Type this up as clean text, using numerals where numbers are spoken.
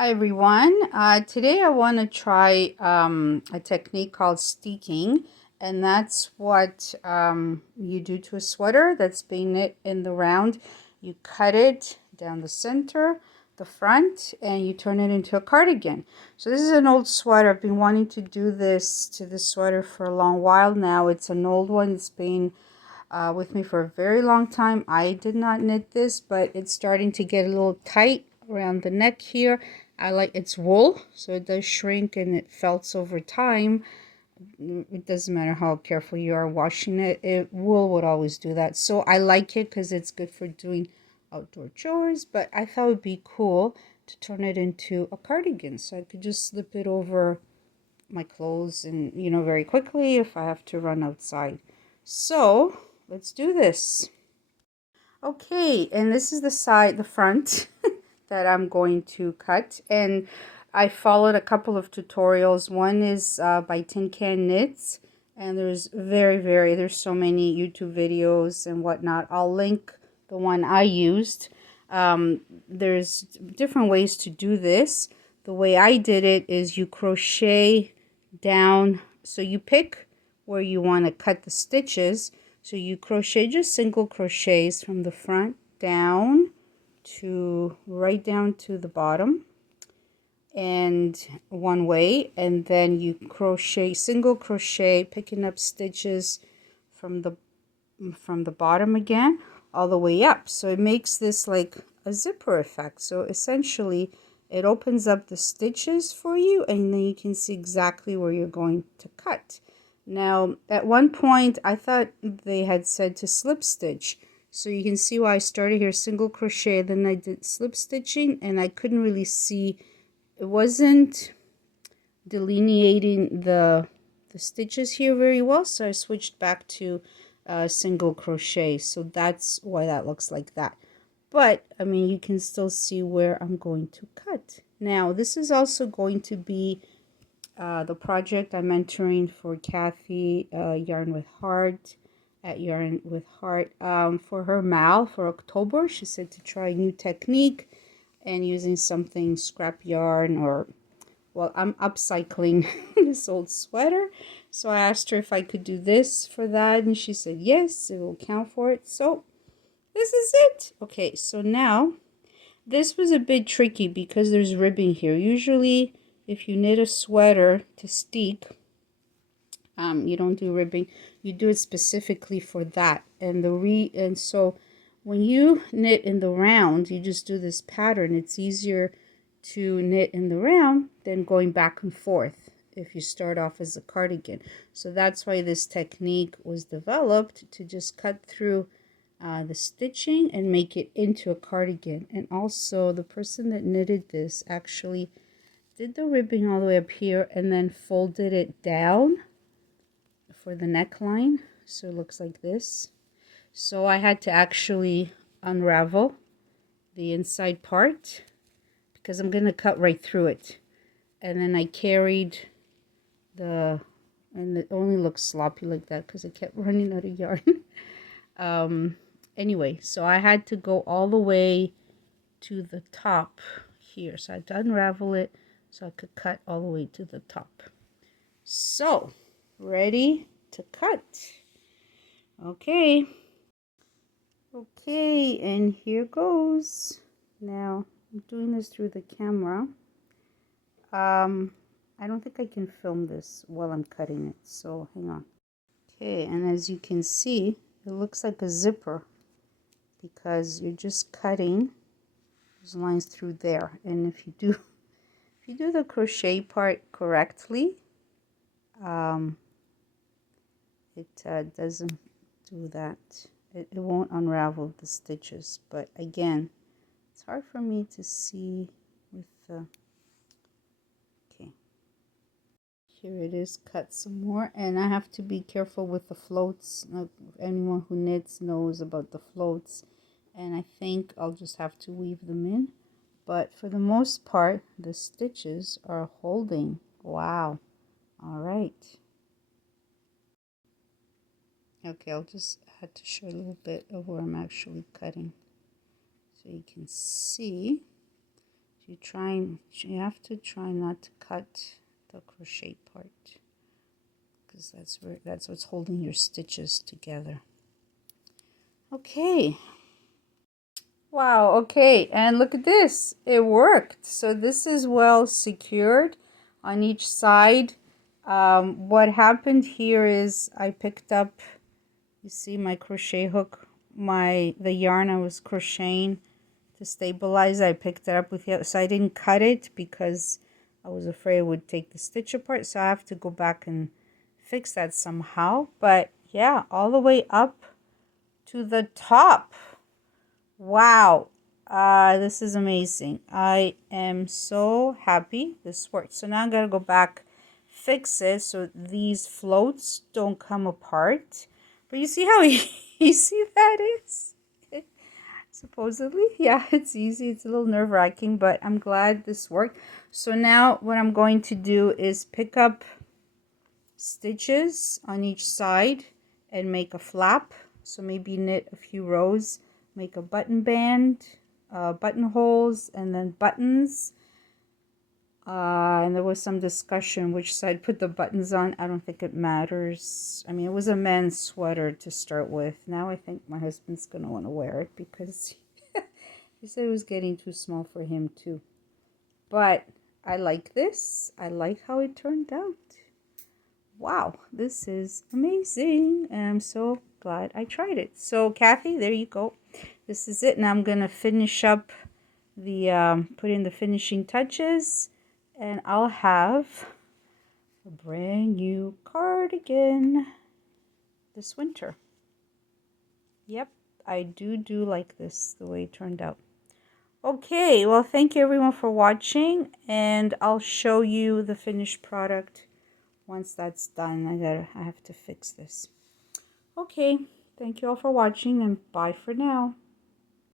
Hi everyone. Today I want to try a technique called steeking, and that's what you do to a sweater that's being knit in the round. You cut it down the center, the front, and you turn it into a cardigan. So this is an old sweater. I've been wanting to do this to this sweater for a long while now. It's an old one. It's been with me for a very long time. I did not knit this, but it's starting to get a little tight around the neck here. I like it's wool, so it does shrink and it felts over time. It doesn't matter how careful you are washing it. Wool would always do that. So I like it because it's good for doing outdoor chores, but I thought it would be cool to turn it into a cardigan. So I could just slip it over my clothes and, very quickly if I have to run outside. So let's do this. Okay, and this is the front that I'm going to cut, and I followed a couple of tutorials. One is by Tin Can Knits, and there's so many YouTube videos and whatnot. I'll link the one I used. There's different ways to do this. The way I did it is you crochet down, so you pick where you want to cut the stitches. So you crochet just single crochets from the front down to right down to the bottom and one way, and then you crochet single crochet, picking up stitches from the bottom again all the way up. So it makes this like a zipper effect. So essentially it opens up the stitches for you, and then you can see exactly where you're going to cut. Now, at one point, I thought they had said to slip stitch. So you can see why I started here single crochet, then I did slip stitching, and I couldn't really see. It wasn't delineating the stitches here very well, so I switched back to single crochet. So that's why that looks like that. But, I mean, you can still see where I'm going to cut. Now, this is also going to be the project I'm mentoring for Kathy, Yarn with Heart, at Yarn with Heart, for her MAL for October. She said to try a new technique and using something scrap yarn, or, well, I'm upcycling this old sweater. So I asked her if I could do this for that, and she said yes, it will count for it. So this is it. Okay, so now this was a bit tricky because there's ribbing here. Usually if you knit a sweater to steek, you don't do ribbing. You do it specifically for that. And so when you knit in the round, you just do this pattern. It's easier to knit in the round than going back and forth if you start off as a cardigan. So that's why this technique was developed, to just cut through the stitching and make it into a cardigan. And also the person that knitted this actually did the ribbing all the way up here and then folded it down for the neckline, so it looks like this. So I had to actually unravel the inside part because I'm going to cut right through it. And then I carried and it only looks sloppy like that because I kept running out of yarn. Anyway, so I had to go all the way to the top here. So I had to unravel it so I could cut all the way to the top. So, ready to cut. Okay, and here goes. Now, I'm doing this through the camera. I don't think I can film this while I'm cutting it, so hang on. Okay, and as you can see, it looks like a zipper because you're just cutting those lines through there. And if you do the crochet part correctly, it doesn't do that. It won't unravel the stitches, but again, it's hard for me to see with the, okay, here it is, cut some more, and I have to be careful with the floats. Anyone who knits knows about the floats, and I think I'll just have to weave them in, but for the most part the stitches are holding. Wow. All right. Okay, I'll just had to show a little bit of where I'm actually cutting so you can see. you have to try not to cut the crochet part, because that's what's holding your stitches together. Okay. Wow, okay, and look at this. It worked. So this is well secured on each side. What happened here is I picked up, you see my crochet hook, the yarn I was crocheting to stabilize. I picked it up with the other, so I didn't cut it because I was afraid it would take the stitch apart. So I have to go back and fix that somehow. But yeah, all the way up to the top. Wow, this is amazing. I am so happy this worked. So now I'm gonna go back, fix it so these floats don't come apart. But you see how easy that is? Supposedly, yeah, it's easy. It's a little nerve-wracking, but I'm glad this worked. So now what I'm going to do is pick up stitches on each side and make a flap. So maybe knit a few rows, make a button band, buttonholes, and then buttons. And there was some discussion which side put the buttons on. I don't think it matters. I mean, it was a men's sweater to start with. Now I think my husband's going to want to wear it because he said it was getting too small for him too. But I like this. I like how it turned out. Wow, this is amazing, and I'm so glad I tried it. So Kathy, there you go. This is it. Now I'm gonna finish up the put in the finishing touches, and I'll have a brand new cardigan this winter. Yep, I do like this, the way it turned out. Okay, well, thank you everyone for watching, and I'll show you the finished product once that's done. I have to fix this. Okay, thank you all for watching, and bye for now.